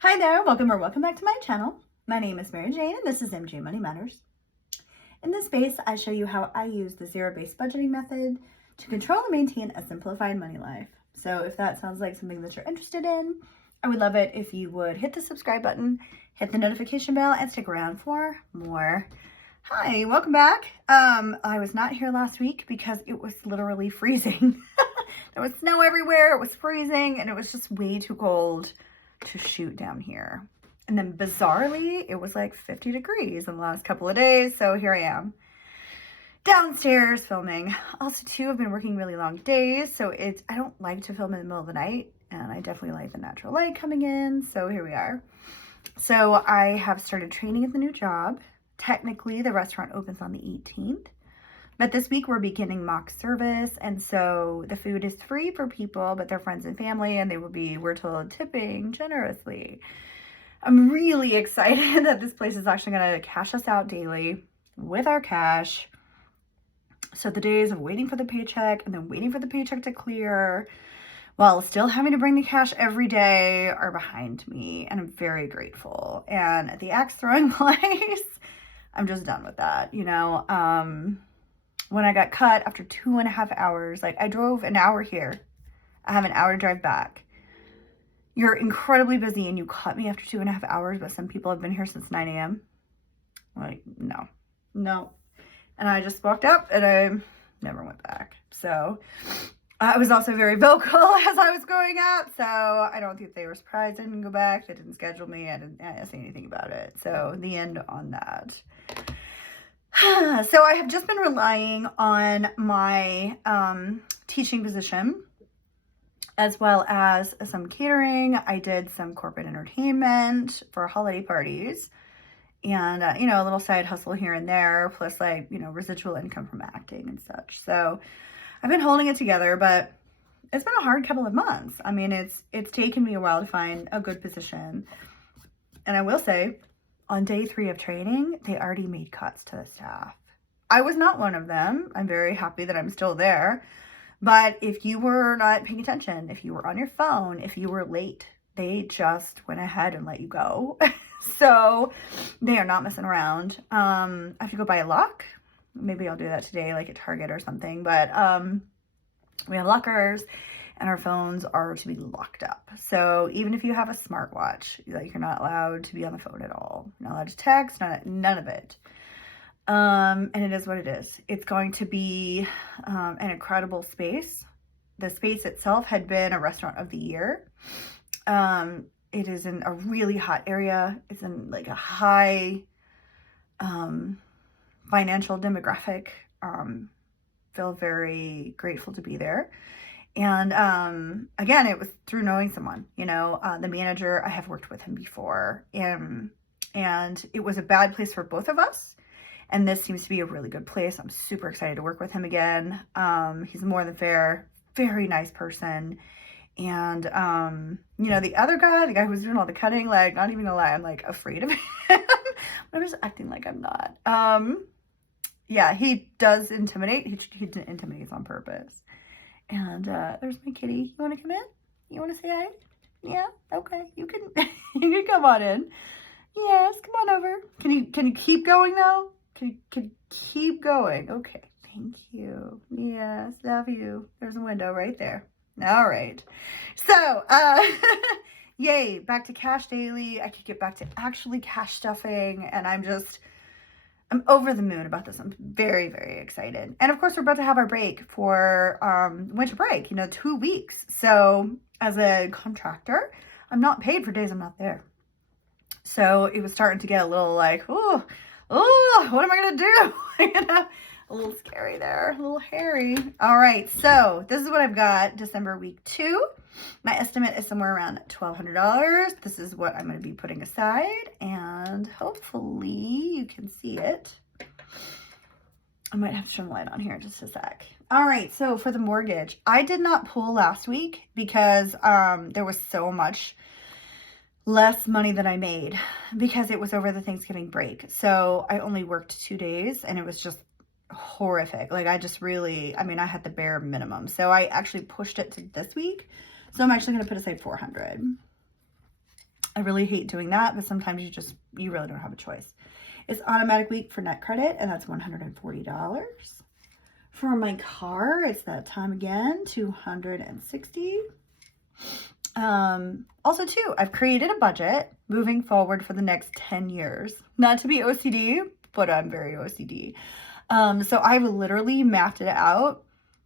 Hi there, welcome back to my channel. My name is Mary Jane and this is MJ Money Matters. In this space, I show you how I use the zero-based budgeting method to control and maintain a simplified money life. So if that sounds like something that you're interested in, I would love it if you would hit the subscribe button, hit the notification bell, and stick around for more. Hi, welcome back. I was not here last week because it was literally freezing. There was snow everywhere, it was freezing, and it was just way too cold to shoot down here. And then bizarrely, it was like 50 degrees in the last couple of days, so here I am downstairs filming. Also too, I've been working really long days, so I don't like to film in the middle of the night, and I definitely like the natural light coming in, so here we are. So I have started training at the new job. Technically, the restaurant opens on the 18th. But this week we're beginning mock service, and so the food is free for people, but they're friends and family, and they will be, we're told, tipping generously. I'm really excited that this place is actually going to cash us out daily with our cash. So the days of waiting for the paycheck and then waiting for the paycheck to clear while still having to bring the cash every day are behind me, and I'm very grateful. And at the axe throwing place, I'm just done with that, you know. When I got cut after 2.5 hours, like I drove an hour here, I have an hour to drive back. You're incredibly busy and you cut me after 2.5 hours, but some people have been here since 9 a.m. Like, no. And I just walked up and I never went back. So I was also very vocal as I was going out. So I don't think they were surprised I didn't go back. They didn't schedule me. I didn't say anything about it. So the end on that. So I have just been relying on my teaching position as well as some catering. I did some corporate entertainment for holiday parties and, you know, a little side hustle here and there, plus like, you know, residual income from acting and such. So I've been holding it together, but it's been a hard couple of months. I mean, it's taken me a while to find a good position. And I will say, on day 3 of training, they already made cuts to the staff. I was not one of them. I'm very happy that I'm still there. But if you were not paying attention, if you were on your phone, if you were late, they just went ahead and let you go. So they are not messing around. I have to go buy a lock. Maybe I'll do that today, like at Target or something. But we have lockers, and our phones are to be locked up. So even if you have a smartwatch, like you're not allowed to be on the phone at all. You're not allowed to text, none of it. And it is what it is. It's going to be an incredible space. The space itself had been a restaurant of the year. It is in a really hot area. It's in like a high financial demographic. Feel very grateful to be there. And again, it was through knowing someone, you know, the manager, I have worked with him before, and it was a bad place for both of us. And this seems to be a really good place. I'm super excited to work with him again. He's more than fair, very nice person. And, you know, the other guy, the guy who was doing all the cutting, like, not even gonna lie, I'm like afraid of him. I'm just acting like I'm not. Yeah, he does intimidate. He intimidates on purpose. And there's my kitty. You want to come in? You want to say hi? Yeah. Okay. You can. You can come on in. Yes. Come on over. Can you keep going though? Can you keep going? Okay. Thank you. Yes. Love you. There's a window right there. All right. So, yay! Back to cash daily. I could get back to actually cash stuffing, and I'm over the moon about this. I'm very, very excited. And of course, we're about to have our break for winter break, you know, 2 weeks. So as a contractor, I'm not paid for days I'm not there. So it was starting to get a little like, oh, what am I going to do? You know, a little scary there, a little hairy. All right. So this is what I've got December week 2. My estimate is somewhere around $1,200. This is what I'm going to be putting aside, and hopefully you can see it. I might have to turn the light on here in just a sec. All right, so for the mortgage, I did not pull last week because there was so much less money than I made because it was over the Thanksgiving break. So I only worked 2 days, and it was just horrific. Like I had the bare minimum. So I actually pushed it to this week. So I'm actually going to put aside $400. I really hate doing that, but sometimes you really don't have a choice. It's automatic week for net credit, and that's $140. For my car, it's that time again, $260. Also too, I've created a budget moving forward for the next 10 years. Not to be OCD, but I'm very OCD. So I've literally mapped it out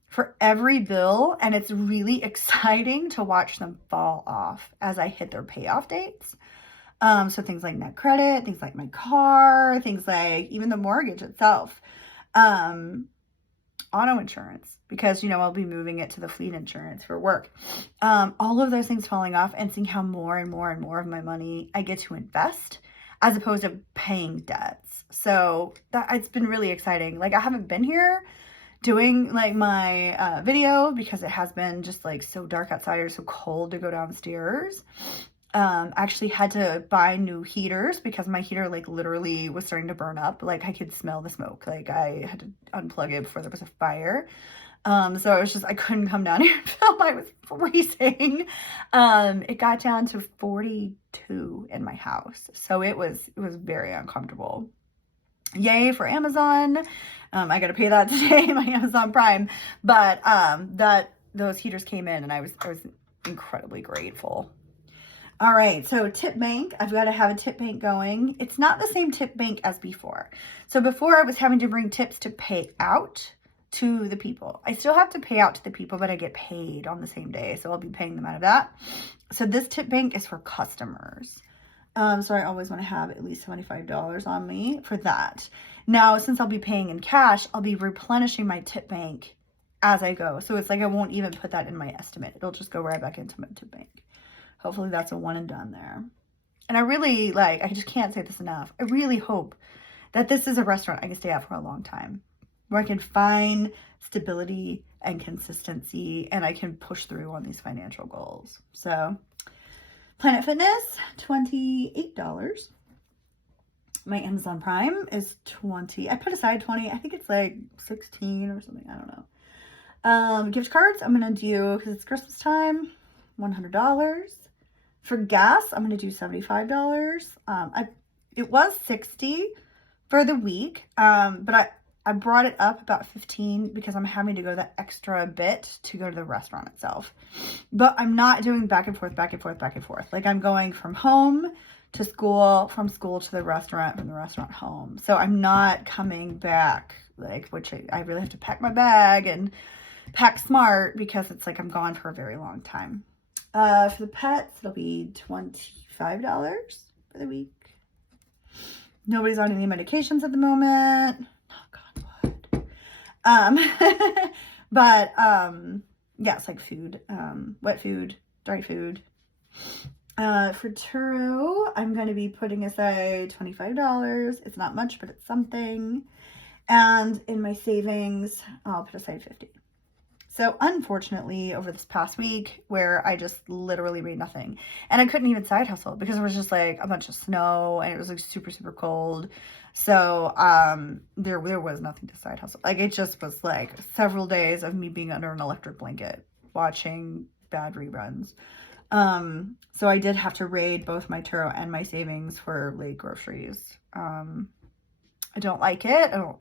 for every bill, and it's really exciting to watch them fall off as I hit their payoff dates. So things like net credit, things like my car, things like even the mortgage itself. Auto insurance, because, I'll be moving it to the fleet insurance for work. All of those things falling off, and seeing how more and more and more of my money I get to invest as opposed to paying debts. So it's been really exciting. Like, I haven't been here doing like my video because it has been just like so dark outside or so cold to go downstairs. Actually had to buy new heaters because my heater like literally was starting to burn up. Like, I could smell the smoke. Like, I had to unplug it before there was a fire. So I couldn't come down here and film. I was freezing. It got down to 42 in my house. So it was very uncomfortable. Yay for Amazon. I got to pay that today, my Amazon Prime. But those heaters came in, and I was incredibly grateful. All right, so tip bank. I've got to have a tip bank going. It's not the same tip bank as before. So before, I was having to bring tips to pay out to the people. I still have to pay out to the people, but I get paid on the same day, so I'll be paying them out of that. So this tip bank is for customers. So I always want to have at least $75 on me for that. Now, since I'll be paying in cash, I'll be replenishing my tip bank as I go. So it's like I won't even put that in my estimate. It'll just go right back into my tip bank. Hopefully that's a one and done there. And I really I just can't say this enough. I really hope that this is a restaurant I can stay at for a long time, where I can find stability and consistency, and I can push through on these financial goals. So Planet Fitness, $28. My Amazon Prime is $20. I put aside $20. I think it's like $16 or something. I don't know. Gift cards, I'm going to do, because it's Christmas time, $100. For gas, I'm going to do $75. It was $60 for the week, but I brought it up about $15 because I'm having to go that extra bit to go to the restaurant itself. But I'm not doing back and forth, back and forth, back and forth. Like, I'm going from home to school, from school to the restaurant, from the restaurant home. So I'm not coming back, which I really have to pack my bag and pack smart, because it's like I'm gone for a very long time. For the pets, it'll be $25 for the week. Nobody's on any medications at the moment. Oh, God, what? But yeah, it's like food, wet food, dry food. For Turo, I'm going to be putting aside $25. It's not much, but it's something. And in my savings, I'll put aside $50. So unfortunately, over this past week, where I just literally made nothing, and I couldn't even side hustle because there was just like a bunch of snow, and it was like super, super cold. So there was nothing to side hustle. Like, it just was like several days of me being under an electric blanket watching bad reruns. So I did have to raid both my Turo and my savings for late groceries. I don't like it. I don't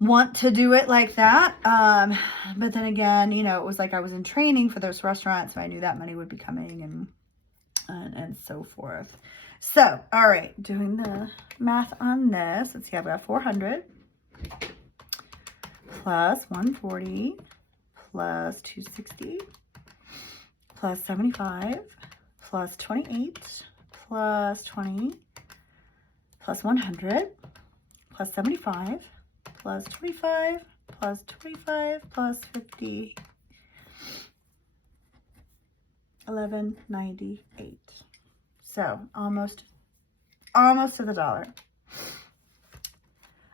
want to do it like that. But then again, it was like I was in training for those restaurants, so I knew that money would be coming, and so forth. So, all right, doing the math on this. Let's see, I've got 400 plus 140 plus 260 plus 75 plus 28 plus 20 plus 100 plus 75 plus 25 plus 25 plus 50, 1198. So almost to the dollar.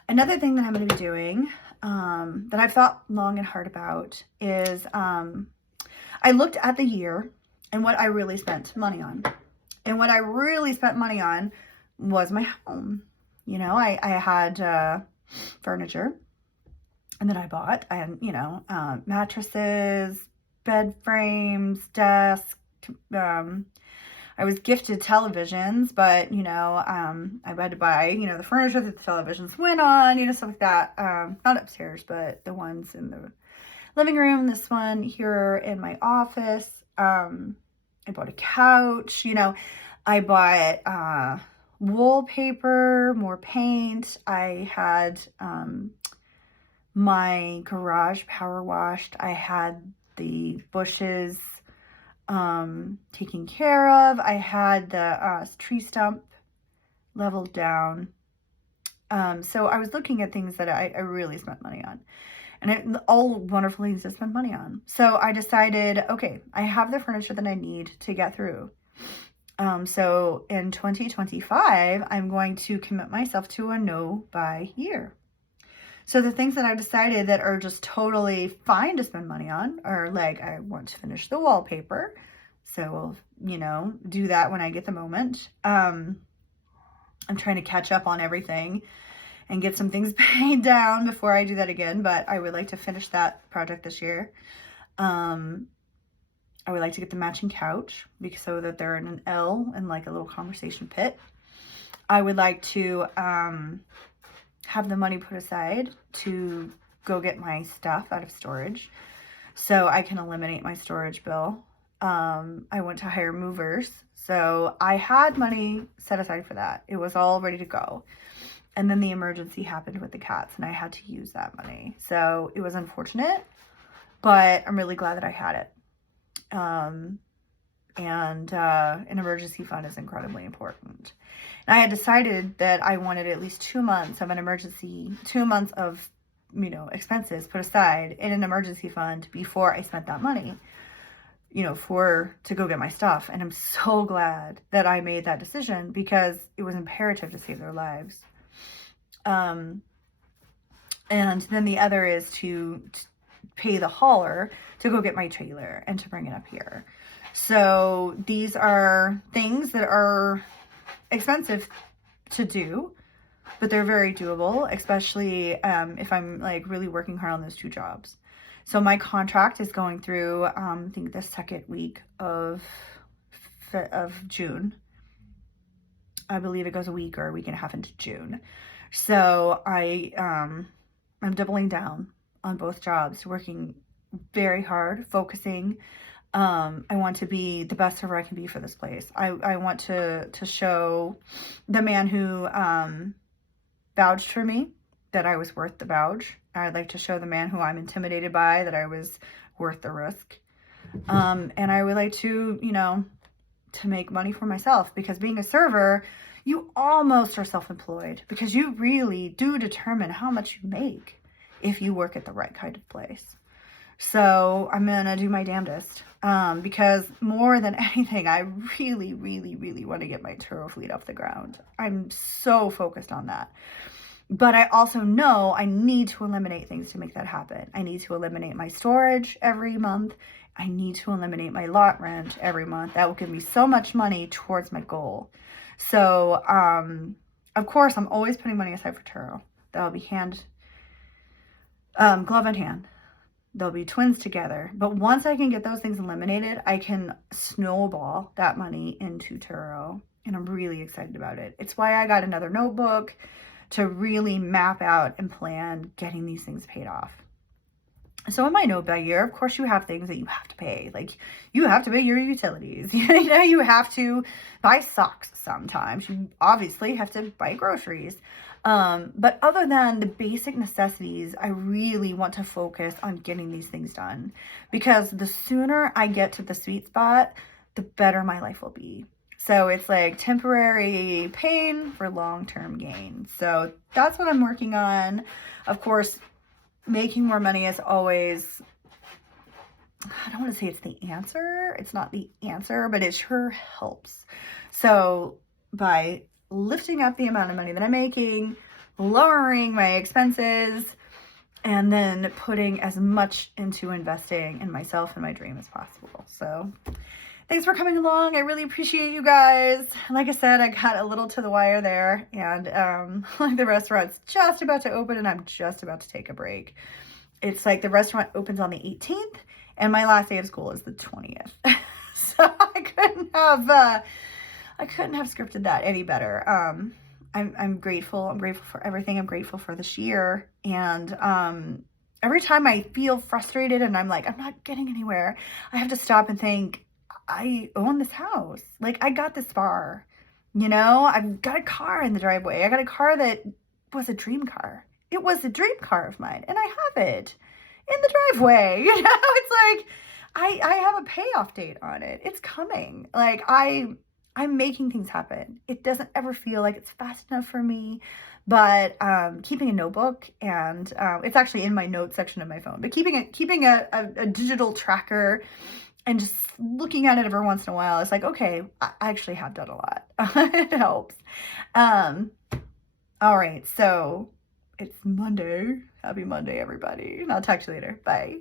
Another thing that I'm going to be doing, that I've thought long and hard about, is I looked at the year and what I really spent money on. And what I really spent money on was my home. I had furniture, and then I bought, mattresses, bed frames, desk. I was gifted televisions, but, I had to buy, the furniture that the televisions went on, stuff like that. Not upstairs, but the ones in the living room, this one here in my office. I bought a couch, I bought wallpaper, more paint. I had my garage power washed. I had the bushes taken care of. I had the tree stump leveled down. So I was looking at things that I really spent money on. And all wonderful things to spend money on. So I decided, okay, I have the furniture that I need to get through. So in 2025, I'm going to commit myself to a no-buy year. So the things that I decided that are just totally fine to spend money on are like, I want to finish the wallpaper. So we'll, do that when I get the moment. I'm trying to catch up on everything and get some things paid down before I do that again. But I would like to finish that project this year. I would like to get the matching couch so that they're in an L and like a little conversation pit. I would like to have the money put aside to go get my stuff out of storage so I can eliminate my storage bill. I went to hire movers. So I had money set aside for that. It was all ready to go. And then the emergency happened with the cats and I had to use that money. So it was unfortunate, but I'm really glad that I had it. And an emergency fund is incredibly important. And I had decided that I wanted at least 2 months of an emergency, 2 months of, expenses put aside in an emergency fund before I spent that money, to go get my stuff. And I'm so glad that I made that decision because it was imperative to save their lives. And then the other is to pay the hauler to go get my trailer and to bring it up here. So these are things that are expensive to do, but they're very doable, especially if I'm like really working hard on those 2 jobs. So my contract is going through, I think the second week of June. I believe it goes a week or a week and a half into June. So I'm doubling down on both jobs, working very hard, focusing. I want to be the best server I can be for this place. I want to show the man who vouched for me that I was worth the vouch. I'd like to show the man who I'm intimidated by that I was worth the risk. And I would like to, to make money for myself, because being a server, you almost are self-employed because you really do determine how much you make if you work at the right kind of place. So I'm going to do my damnedest because more than anything, I really, really, really want to get my Turo fleet off the ground. I'm so focused on that. But I also know I need to eliminate things to make that happen. I need to eliminate my storage every month. I need to eliminate my lot rent every month. That will give me so much money towards my goal. So, of course, I'm always putting money aside for Turo. That'll be glove in hand. They'll be twins together. But once I can get those things eliminated, I can snowball that money into Turo. And I'm really excited about it. It's why I got another notebook to really map out and plan getting these things paid off. So in my no-buy year, of course, you have things that you have to pay. Like, you have to pay your utilities. You have to buy socks sometimes. You obviously have to buy groceries. But other than the basic necessities, I really want to focus on getting these things done. Because the sooner I get to the sweet spot, the better my life will be. So it's like temporary pain for long-term gain. So that's what I'm working on. Of course, making more money is always, I don't want to say it's the answer. It's not the answer, but it sure helps. So by lifting up the amount of money that I'm making, lowering my expenses, and then putting as much into investing in myself and my dream as possible. So thanks for coming along. I really appreciate you guys. Like I said, I got a little to the wire there, and like the restaurant's just about to open and I'm just about to take a break. It's like the restaurant opens on the 18th and my last day of school is the 20th. So I couldn't have I couldn't have scripted that any better. I'm grateful. I'm grateful for everything. I'm grateful for this year. And every time I feel frustrated and I'm like, I'm not getting anywhere, I have to stop and think, I own this house. Like, I got this far. You know, I've got a car in the driveway. I got a car that was a dream car. It was a dream car of mine, and I have it in the driveway. You know, it's like I have a payoff date on it. It's coming. Like, I'm making things happen. It doesn't ever feel like it's fast enough for me, but keeping a notebook, and it's actually in my notes section of my phone, but keeping a digital tracker and just looking at it every once in a while, it's like, okay, I actually have done a lot. It helps. All right, so it's Monday. Happy Monday, everybody. And I'll talk to you later. Bye.